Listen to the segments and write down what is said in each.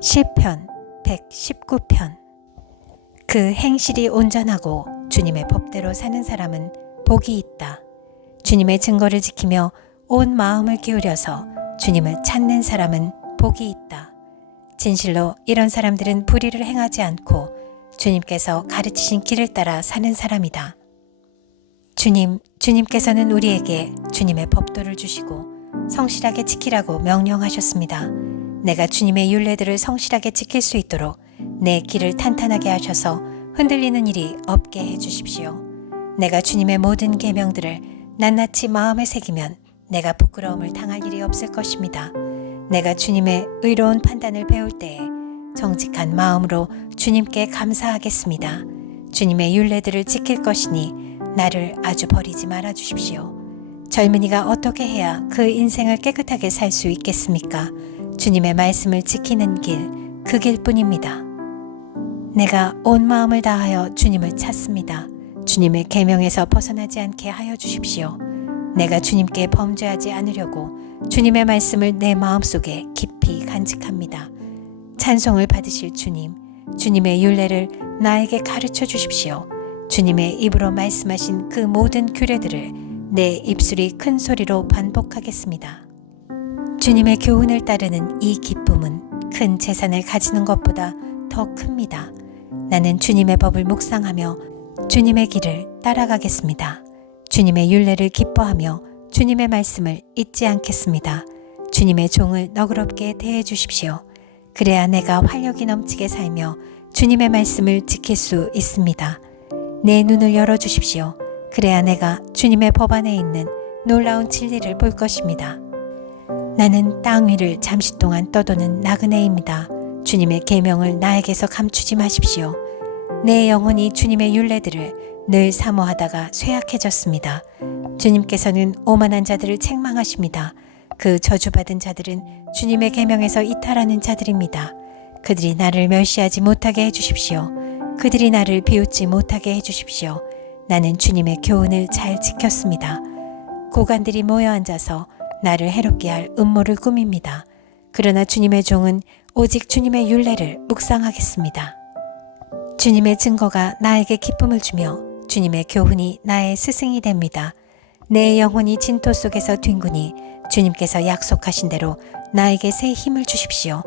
시편 119편. 그 행실이 온전하고 주님의 법대로 사는 사람은 복이 있다. 주님의 증거를 지키며 온 마음을 기울여서 주님을 찾는 사람은 복이 있다. 진실로 이런 사람들은 불의를 행하지 않고 주님께서 가르치신 길을 따라 사는 사람이다. 주님께서는 우리에게 주님의 법도를 주시고 성실하게 지키라고 명령하셨습니다. 내가 주님의 율례들을 성실하게 지킬 수 있도록 내 길을 탄탄하게 하셔서 흔들리는 일이 없게 해주십시오. 내가 주님의 모든 계명들을 낱낱이 마음에 새기면 내가 부끄러움을 당할 일이 없을 것입니다. 내가 주님의 의로운 판단을 배울 때에 정직한 마음으로 주님께 감사하겠습니다. 주님의 율례들을 지킬 것이니 나를 아주 버리지 말아 주십시오. 젊은이가 어떻게 해야 그 인생을 깨끗하게 살 수 있겠습니까? 주님의 말씀을 지키는 길, 그 길뿐입니다. 내가 온 마음을 다하여 주님을 찾습니다. 주님의 계명에서 벗어나지 않게 하여 주십시오. 내가 주님께 범죄하지 않으려고 주님의 말씀을 내 마음속에 깊이 간직합니다. 찬송을 받으실 주님, 주님의 율례를 나에게 가르쳐 주십시오. 주님의 입으로 말씀하신 그 모든 규례들을 내 입술이 큰 소리로 반복하겠습니다. 주님의 교훈을 따르는 이 기쁨은 큰 재산을 가지는 것보다 더 큽니다. 나는 주님의 법을 묵상하며 주님의 길을 따라가겠습니다. 주님의 율례를 기뻐하며 주님의 말씀을 잊지 않겠습니다. 주님의 종을 너그럽게 대해 주십시오. 그래야 내가 활력이 넘치게 살며 주님의 말씀을 지킬 수 있습니다. 내 눈을 열어 주십시오. 그래야 내가 주님의 법 안에 있는 놀라운 진리를 볼 것입니다. 나는 땅 위를 잠시 동안 떠도는 나그네입니다. 주님의 계명을 나에게서 감추지 마십시오. 내 영혼이 주님의 율례들을 늘 사모하다가 쇠약해졌습니다. 주님께서는 오만한 자들을 책망하십니다. 그 저주받은 자들은 주님의 계명에서 이탈하는 자들입니다. 그들이 나를 멸시하지 못하게 해주십시오. 그들이 나를 비웃지 못하게 해주십시오. 나는 주님의 교훈을 잘 지켰습니다. 고관들이 모여 앉아서 나를 해롭게 할 음모를 꾸밉니다. 그러나 주님의 종은 오직 주님의 율례를 묵상하겠습니다. 주님의 증거가 나에게 기쁨을 주며 주님의 교훈이 나의 스승이 됩니다. 내 영혼이 진토 속에서 뒹구니 주님께서 약속하신 대로 나에게 새 힘을 주십시오.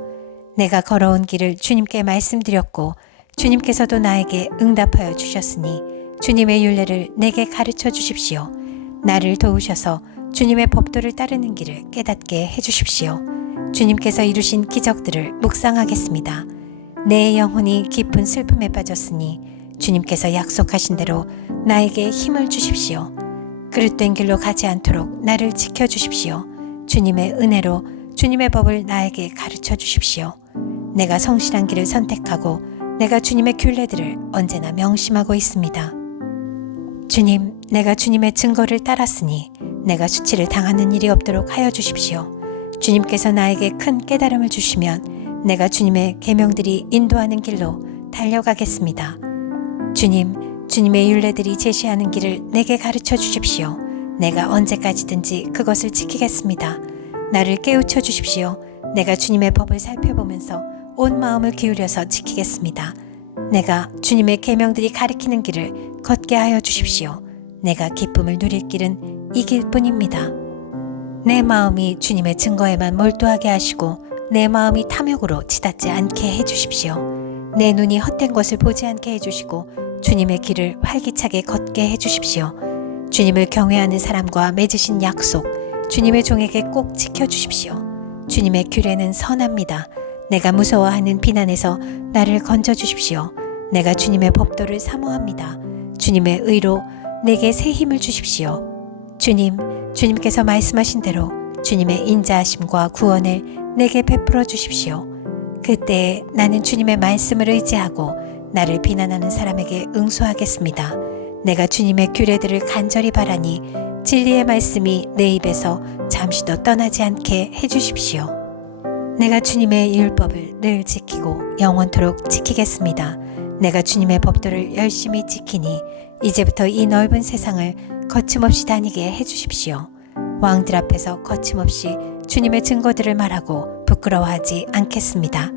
내가 걸어온 길을 주님께 말씀드렸고 주님께서도 나에게 응답하여 주셨으니 주님의 율례를 내게 가르쳐 주십시오. 나를 도우셔서 주님의 법도를 따르는 길을 깨닫게 해주십시오. 주님께서 이루신 기적들을 묵상하겠습니다. 내 영혼이 깊은 슬픔에 빠졌으니 주님께서 약속하신 대로 나에게 힘을 주십시오. 그릇된 길로 가지 않도록 나를 지켜주십시오. 주님의 은혜로 주님의 법을 나에게 가르쳐 주십시오. 내가 성실한 길을 선택하고 내가 주님의 규례들을 언제나 명심하고 있습니다. 주님, 내가 주님의 증거를 따랐으니 내가 수치를 당하는 일이 없도록 하여 주십시오. 주님께서 나에게 큰 깨달음을 주시면 내가 주님의 계명들이 인도하는 길로 달려가겠습니다. 주님, 주님의 율례들이 제시하는 길을 내게 가르쳐 주십시오. 내가 언제까지든지 그것을 지키겠습니다. 나를 깨우쳐 주십시오. 내가 주님의 법을 살펴보면서 온 마음을 기울여서 지키겠습니다. 내가 주님의 계명들이 가리키는 길을 걷게 하여 주십시오. 내가 기쁨을 누릴 길은 이 길뿐입니다. 내 마음이 주님의 증거에만 몰두하게 하시고 내 마음이 탐욕으로 치닫지 않게 해주십시오. 내 눈이 헛된 것을 보지 않게 해주시고 주님의 길을 활기차게 걷게 해주십시오. 주님을 경외하는 사람과 맺으신 약속, 주님의 종에게 꼭 지켜주십시오. 주님의 규례는 선합니다. 내가 무서워하는 비난에서 나를 건져주십시오. 내가 주님의 법도를 사모합니다. 주님의 의로 내게 새 힘을 주십시오. 주님께서 말씀하신 대로 주님의 인자하심과 구원을 내게 베풀어 주십시오. 그때에 나는 주님의 말씀을 의지하고 나를 비난하는 사람에게 응수하겠습니다. 내가 주님의 규례들을 간절히 바라니 진리의 말씀이 내 입에서 잠시도 떠나지 않게 해주십시오. 내가 주님의 율법을 늘 지키고 영원토록 지키겠습니다. 내가 주님의 법도를 열심히 지키니 이제부터 이 넓은 세상을 거침없이 다니게 해주십시오. 왕들 앞에서 거침없이 주님의 증거들을 말하고 부끄러워하지 않겠습니다.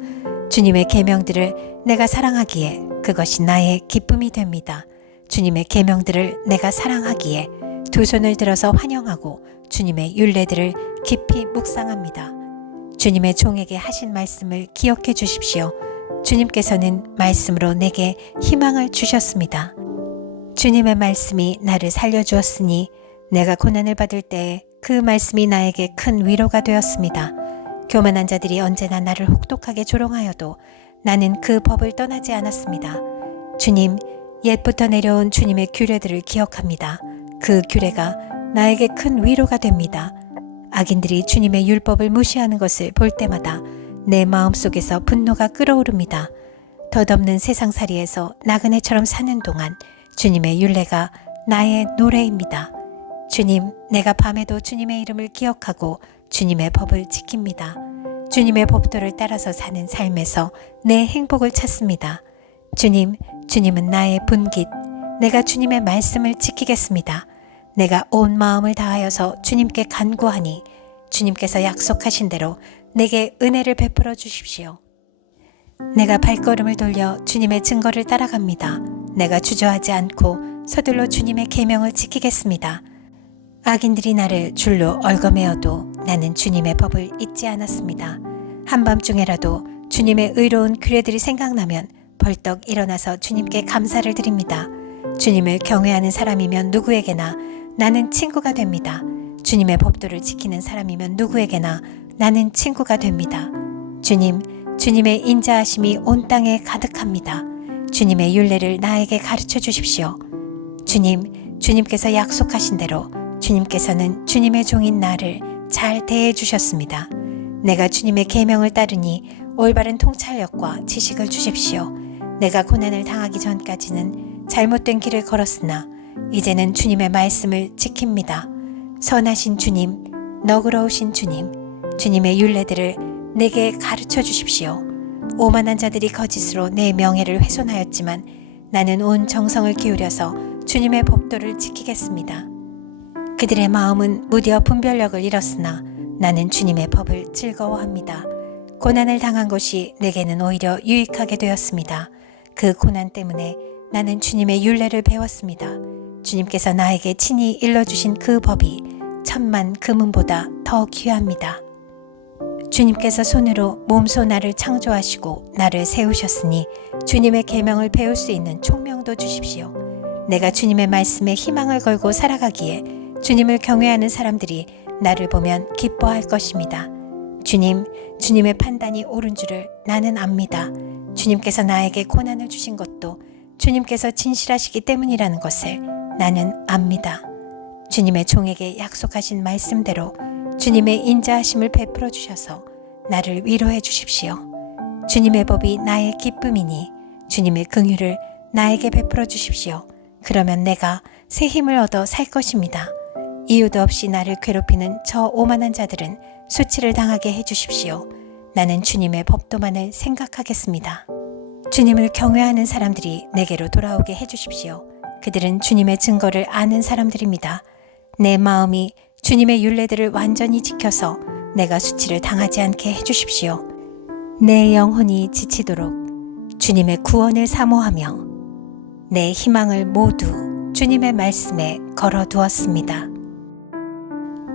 주님의 계명들을 내가 사랑하기에 그것이 나의 기쁨이 됩니다. 주님의 계명들을 내가 사랑하기에 두 손을 들어서 환영하고 주님의 율례들을 깊이 묵상합니다. 주님의 종에게 하신 말씀을 기억해 주십시오. 주님께서는 말씀으로 내게 희망을 주셨습니다. 주님의 말씀이 나를 살려주었으니 내가 고난을 받을 때에 그 말씀이 나에게 큰 위로가 되었습니다. 교만한 자들이 언제나 나를 혹독하게 조롱하여도 나는 그 법을 떠나지 않았습니다. 주님, 옛부터 내려온 주님의 규례들을 기억합니다. 그 규례가 나에게 큰 위로가 됩니다. 악인들이 주님의 율법을 무시하는 것을 볼 때마다 내 마음속에서 분노가 끓어오릅니다. 덧없는 세상살이에서 나그네처럼 사는 동안 주님의 율례가 나의 노래입니다. 주님, 내가 밤에도 주님의 이름을 기억하고 주님의 법을 지킵니다. 주님의 법도를 따라서 사는 삶에서 내 행복을 찾습니다. 주님, 주님은 나의 분깃. 내가 주님의 말씀을 지키겠습니다. 내가 온 마음을 다하여서 주님께 간구하니 주님께서 약속하신 대로 내게 은혜를 베풀어 주십시오. 내가 발걸음을 돌려 주님의 증거를 따라갑니다. 내가 주저하지 않고 서둘러 주님의 계명을 지키겠습니다. 악인들이 나를 줄로 얽어매어도 나는 주님의 법을 잊지 않았습니다. 한밤중에라도 주님의 의로운 규례들이 생각나면 벌떡 일어나서 주님께 감사를 드립니다. 주님을 경외하는 사람이면 누구에게나 나는 친구가 됩니다. 주님의 법도를 지키는 사람이면 누구에게나 나는 친구가 됩니다. 주님, 주님의 인자하심이 온 땅에 가득합니다. 주님의 율례를 나에게 가르쳐 주십시오. 주님, 주님께서 약속하신 대로 주님께서는 주님의 종인 나를 잘 대해 주셨습니다. 내가 주님의 계명을 따르니 올바른 통찰력과 지식을 주십시오. 내가 고난을 당하기 전까지는 잘못된 길을 걸었으나 이제는 주님의 말씀을 지킵니다. 선하신 주님, 너그러우신 주님, 주님의 율례들을 내게 가르쳐 주십시오. 오만한 자들이 거짓으로 내 명예를 훼손하였지만 나는 온 정성을 기울여서 주님의 법도를 지키겠습니다. 그들의 마음은 무디어 분별력을 잃었으나 나는 주님의 법을 즐거워합니다. 고난을 당한 것이 내게는 오히려 유익하게 되었습니다. 그 고난 때문에 나는 주님의 율례를 배웠습니다. 주님께서 나에게 친히 일러주신 그 법이 천만 금은보다 더 귀합니다. 주님께서 손으로 몸소 나를 창조하시고 나를 세우셨으니 주님의 계명을 배울 수 있는 총명도 주십시오. 내가 주님의 말씀에 희망을 걸고 살아가기에 주님을 경외하는 사람들이 나를 보면 기뻐할 것입니다. 주님, 주님의 판단이 옳은 줄을 나는 압니다. 주님께서 나에게 고난을 주신 것도 주님께서 진실하시기 때문이라는 것을 나는 압니다. 주님의 종에게 약속하신 말씀대로 주님의 인자하심을 베풀어 주셔서 나를 위로해 주십시오. 주님의 법이 나의 기쁨이니 주님의 긍휼을 나에게 베풀어 주십시오. 그러면 내가 새 힘을 얻어 살 것입니다. 이유도 없이 나를 괴롭히는 저 오만한 자들은 수치를 당하게 해 주십시오. 나는 주님의 법도만을 생각하겠습니다. 주님을 경외하는 사람들이 내게로 돌아오게 해 주십시오. 그들은 주님의 증거를 아는 사람들입니다. 내 마음이 주님의 율례들을 완전히 지켜서 내가 수치를 당하지 않게 해 주십시오. 내 영혼이 지치도록 주님의 구원을 사모하며 내 희망을 모두 주님의 말씀에 걸어두었습니다.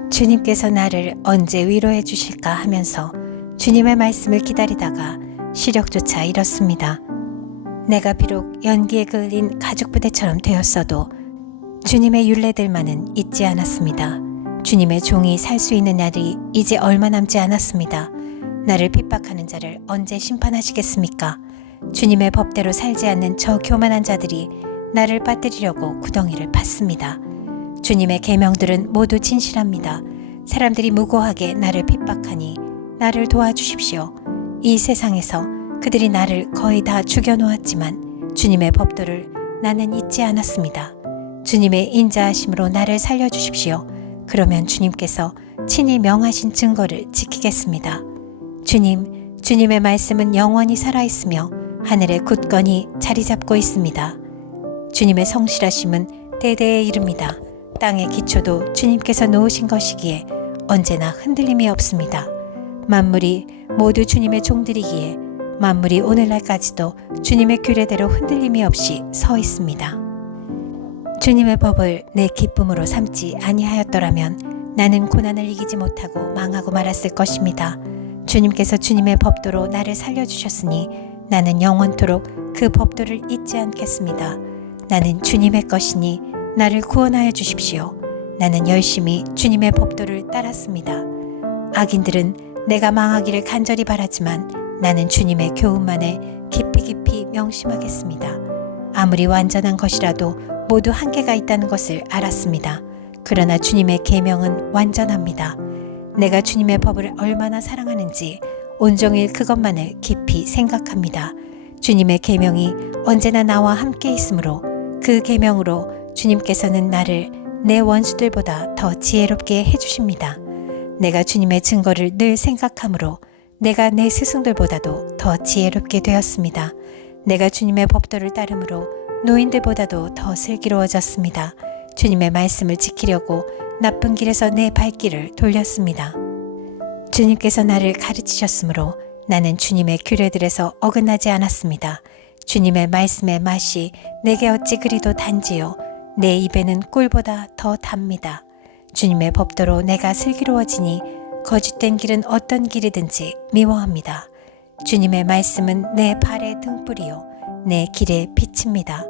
주님께서 나를 언제 위로해 주실까 하면서 주님의 말씀을 기다리다가 시력조차 잃었습니다. 내가 비록 연기에 그을린 가죽부대처럼 되었어도 주님의 율례들만은 잊지 않았습니다. 주님의 종이 살 수 있는 날이 이제 얼마 남지 않았습니다. 나를 핍박하는 자를 언제 심판하시겠습니까? 주님의 법대로 살지 않는 저 교만한 자들이 나를 빠뜨리려고 구덩이를 팠습니다. 주님의 계명들은 모두 진실합니다. 사람들이 무고하게 나를 핍박하니 나를 도와주십시오. 이 세상에서 그들이 나를 거의 다 죽여놓았지만 주님의 법도를 나는 잊지 않았습니다. 주님의 인자하심으로 나를 살려주십시오. 그러면 주님께서 친히 명하신 증거를 지키겠습니다. 주님, 주님의 말씀은 영원히 살아있으며 하늘에 굳건히 자리 잡고 있습니다. 주님의 성실하심은 대대에 이릅니다. 땅의 기초도 주님께서 놓으신 것이기에 언제나 흔들림이 없습니다. 만물이 모두 주님의 종들이기에 만물이 오늘날까지도 주님의 규례대로 흔들림이 없이 서 있습니다. 주님의 법을 내 기쁨으로 삼지 아니하였더라면 나는 고난을 이기지 못하고 망하고 말았을 것입니다. 주님께서 주님의 법도로 나를 살려주셨으니 나는 영원토록 그 법도를 잊지 않겠습니다. 나는 주님의 것이니 나를 구원하여 주십시오. 나는 열심히 주님의 법도를 따랐습니다. 악인들은 내가 망하기를 간절히 바라지만 나는 주님의 교훈만을 깊이 깊이 명심하겠습니다. 아무리 완전한 것이라도 모두 한계가 있다는 것을 알았습니다. 그러나 주님의 계명은 완전합니다. 내가 주님의 법을 얼마나 사랑하는지 온종일 그것만을 깊이 생각합니다. 주님의 계명이 언제나 나와 함께 있으므로 그 계명으로 주님께서는 나를 내 원수들보다 더 지혜롭게 해주십니다. 내가 주님의 증거를 늘 생각하므로 내가 내 스승들보다도 더 지혜롭게 되었습니다. 내가 주님의 법도를 따르므로 노인들보다도 더 슬기로워졌습니다. 주님의 말씀을 지키려고 나쁜 길에서 내 발길을 돌렸습니다. 주님께서 나를 가르치셨으므로 나는 주님의 규례들에서 어긋나지 않았습니다. 주님의 말씀의 맛이 내게 어찌 그리도 단지요. 내 입에는 꿀보다 더 답니다. 주님의 법도로 내가 슬기로워지니 거짓된 길은 어떤 길이든지 미워합니다. 주님의 말씀은 내 발의 등불이요 내 길의 빛입니다.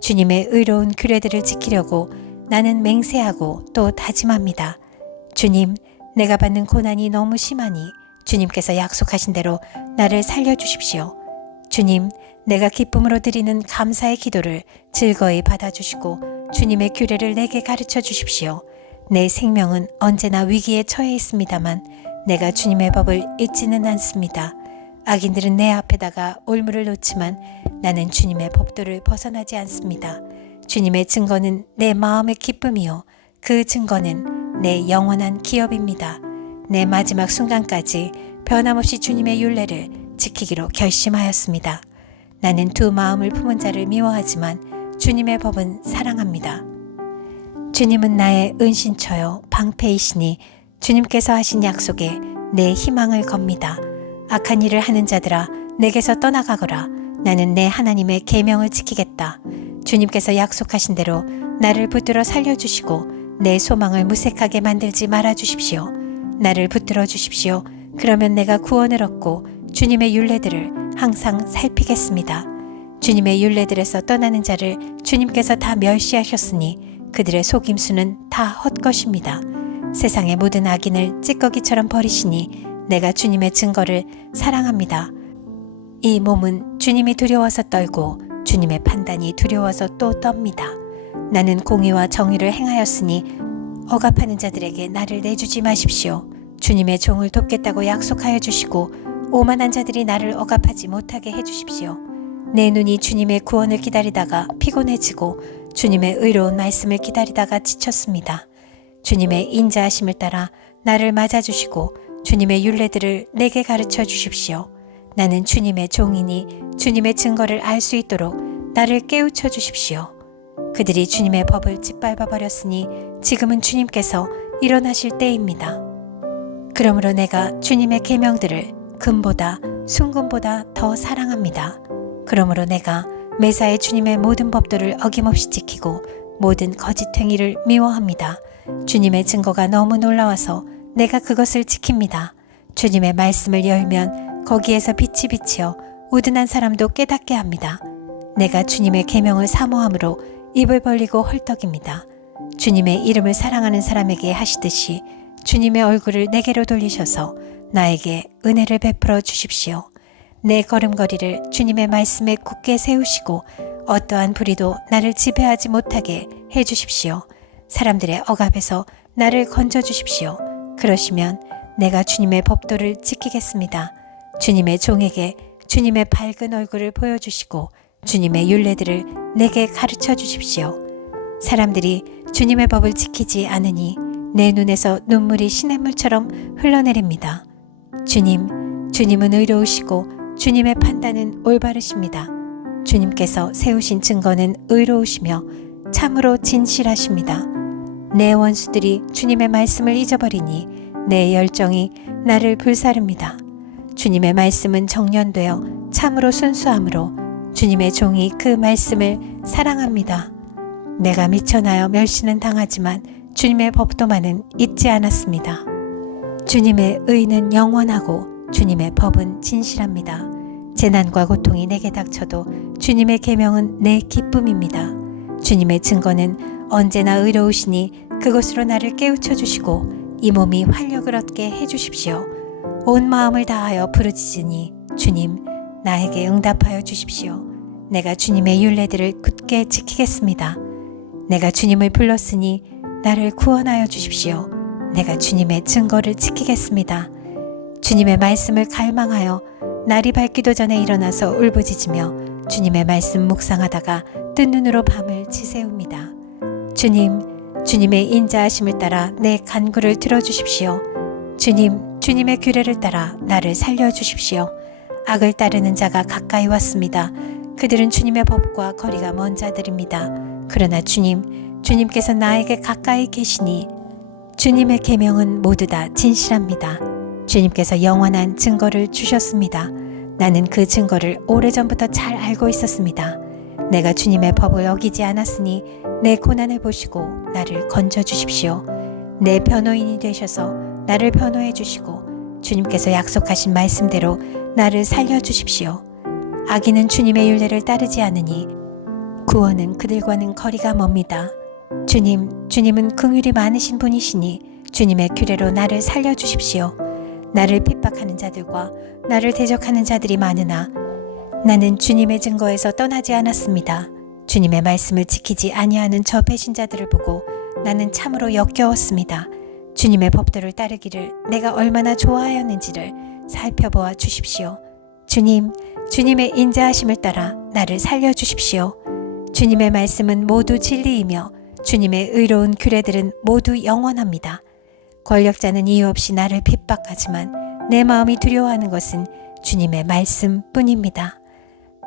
주님의 의로운 규례들을 지키려고 나는 맹세하고 또 다짐합니다. 주님, 내가 받는 고난이 너무 심하니 주님께서 약속하신 대로 나를 살려주십시오. 주님, 내가 기쁨으로 드리는 감사의 기도를 즐거이 받아주시고 주님의 규례를 내게 가르쳐 주십시오. 내 생명은 언제나 위기에 처해 있습니다만 내가 주님의 법을 잊지는 않습니다. 악인들은 내 앞에다가 올무를 놓지만 나는 주님의 법도를 벗어나지 않습니다. 주님의 증거는 내 마음의 기쁨이요 그 증거는 내 영원한 기업입니다. 내 마지막 순간까지 변함없이 주님의 율례를 지키기로 결심하였습니다. 나는 두 마음을 품은 자를 미워하지만 주님의 법은 사랑합니다. 주님은 나의 은신처요 방패이시니 주님께서 하신 약속에 내 희망을 겁니다. 악한 일을 하는 자들아 내게서 떠나가거라. 나는 내 하나님의 계명을 지키겠다. 주님께서 약속하신 대로 나를 붙들어 살려주시고 내 소망을 무색하게 만들지 말아주십시오. 나를 붙들어 주십시오. 그러면 내가 구원을 얻고 주님의 율례들을 항상 살피겠습니다. 주님의 율례들에서 떠나는 자를 주님께서 다 멸시하셨으니 그들의 속임수는 다 헛것입니다. 세상의 모든 악인을 찌꺼기처럼 버리시니 내가 주님의 증거를 사랑합니다. 이 몸은 주님이 두려워서 떨고 주님의 판단이 두려워서 또 떱니다. 나는 공의와 정의를 행하였으니 억압하는 자들에게 나를 내주지 마십시오. 주님의 종을 돕겠다고 약속하여 주시고 오만한 자들이 나를 억압하지 못하게 해주십시오. 내 눈이 주님의 구원을 기다리다가 피곤해지고 주님의 의로운 말씀을 기다리다가 지쳤습니다. 주님의 인자하심을 따라 나를 맞아주시고 주님의 율례들을 내게 가르쳐 주십시오. 나는 주님의 종이니 주님의 증거를 알 수 있도록 나를 깨우쳐 주십시오. 그들이 주님의 법을 짓밟아 버렸으니 지금은 주님께서 일어나실 때입니다. 그러므로 내가 주님의 계명들을 금보다 순금보다 더 사랑합니다. 그러므로 내가 매사에 주님의 모든 법도를 어김없이 지키고 모든 거짓 행위를 미워합니다. 주님의 증거가 너무 놀라워서 내가 그것을 지킵니다. 주님의 말씀을 열면 거기에서 빛이 비치어 우둔한 사람도 깨닫게 합니다. 내가 주님의 계명을 사모함으로 입을 벌리고 헐떡입니다. 주님의 이름을 사랑하는 사람에게 하시듯이 주님의 얼굴을 내게로 돌리셔서 나에게 은혜를 베풀어 주십시오. 내 걸음걸이를 주님의 말씀에 굳게 세우시고 어떠한 불의도 나를 지배하지 못하게 해주십시오. 사람들의 억압에서 나를 건져주십시오. 그러시면 내가 주님의 법도를 지키겠습니다. 주님의 종에게 주님의 밝은 얼굴을 보여주시고 주님의 율례들을 내게 가르쳐 주십시오. 사람들이 주님의 법을 지키지 않으니 내 눈에서 눈물이 시냇물처럼 흘러내립니다. 주님은 의로우시고 주님의 판단은 올바르십니다. 주님께서 세우신 증거는 의로우시며 참으로 진실하십니다. 내 원수들이 주님의 말씀을 잊어버리니 내 열정이 나를 불사릅니다. 주님의 말씀은 정련되어 참으로 순수함으로 주님의 종이 그 말씀을 사랑합니다. 내가 미천하여 멸시는 당하지만 주님의 법도만은 잊지 않았습니다. 주님의 의는 영원하고 주님의 법은 진실합니다. 재난과 고통이 내게 닥쳐도 주님의 계명은 내 기쁨입니다. 주님의 증거는 언제나 의로우시니 그것으로 나를 깨우쳐 주시고 이 몸이 활력을 얻게 해주십시오. 온 마음을 다하여 부르짖으니 주님 나에게 응답하여 주십시오. 내가 주님의 율례들을 굳게 지키겠습니다. 내가 주님을 불렀으니 나를 구원하여 주십시오. 내가 주님의 증거를 지키겠습니다. 주님의 말씀을 갈망하여 날이 밝기도 전에 일어나서 울부짖으며 주님의 말씀 묵상하다가 뜬 눈으로 밤을 지새웁니다. 주님의 인자하심을 따라 내 간구를 들어주십시오. 주님의 규례를 따라 나를 살려주십시오. 악을 따르는 자가 가까이 왔습니다. 그들은 주님의 법과 거리가 먼 자들입니다. 그러나 주님께서 나에게 가까이 계시니 주님의 계명은 모두 다 진실합니다. 주님께서 영원한 증거를 주셨습니다. 나는 그 증거를 오래전부터 잘 알고 있었습니다. 내가 주님의 법을 어기지 않았으니 내 고난을 보시고 나를 건져주십시오. 내 변호인이 되셔서 나를 변호해 주시고 주님께서 약속하신 말씀대로 나를 살려주십시오. 악인은 주님의 율례를 따르지 않으니 구원은 그들과는 거리가 멉니다. 주님은 긍휼이 많으신 분이시니 주님의 규례로 나를 살려주십시오. 나를 핍박하는 자들과 나를 대적하는 자들이 많으나 나는 주님의 증거에서 떠나지 않았습니다. 주님의 말씀을 지키지 아니하는 저 배신자들을 보고 나는 참으로 역겨웠습니다. 주님의 법도를 따르기를 내가 얼마나 좋아하였는지를 살펴보아 주십시오. 주님의 인자하심을 따라 나를 살려주십시오. 주님의 말씀은 모두 진리이며 주님의 의로운 규례들은 모두 영원합니다. 권력자는 이유 없이 나를 핍박하지만 내 마음이 두려워하는 것은 주님의 말씀뿐입니다.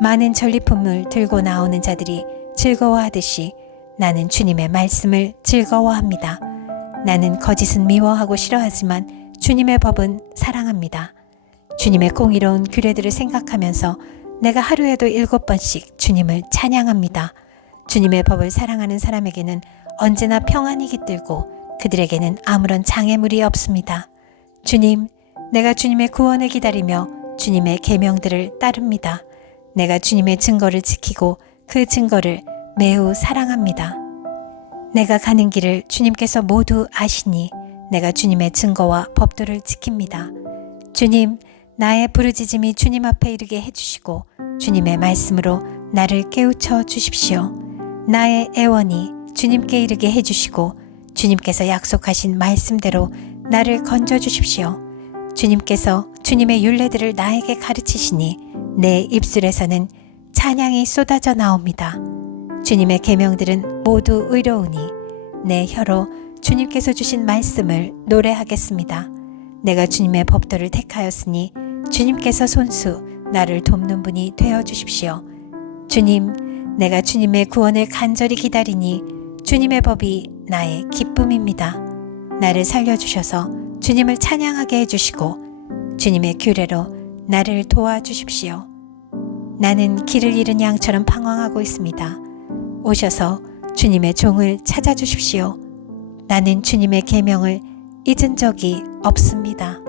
많은 전리품을 들고 나오는 자들이 즐거워하듯이 나는 주님의 말씀을 즐거워합니다. 나는 거짓은 미워하고 싫어하지만 주님의 법은 사랑합니다. 주님의 공의로운 규례들을 생각하면서 내가 하루에도 7번씩 주님을 찬양합니다. 주님의 법을 사랑하는 사람에게는 언제나 평안이 깃들고 그들에게는 아무런 장애물이 없습니다. 내가 주님의 구원을 기다리며 주님의 계명들을 따릅니다. 내가 주님의 증거를 지키고 그 증거를 매우 사랑합니다. 내가 가는 길을 주님께서 모두 아시니 내가 주님의 증거와 법도를 지킵니다. 나의 부르짖음이 주님 앞에 이르게 해주시고 주님의 말씀으로 나를 깨우쳐 주십시오. 나의 애원이 주님께 이르게 해주시고 주님께서 약속하신 말씀대로 나를 건져 주십시오. 주님께서 주님의 율례들을 나에게 가르치시니 내 입술에서는 찬양이 쏟아져 나옵니다. 주님의 계명들은 모두 의로우니 내 혀로 주님께서 주신 말씀을 노래하겠습니다. 내가 주님의 법도를 택하였으니 주님께서 손수 나를 돕는 분이 되어 주십시오. 내가 주님의 구원을 간절히 기다리니 주님의 법이 나의 기쁨입니다. 나를 살려주셔서 주님을 찬양하게 해주시고 주님의 규례로 나를 도와주십시오. 나는 길을 잃은 양처럼 방황하고 있습니다. 오셔서 주님의 종을 찾아주십시오. 나는 주님의 계명을 잊은 적이 없습니다.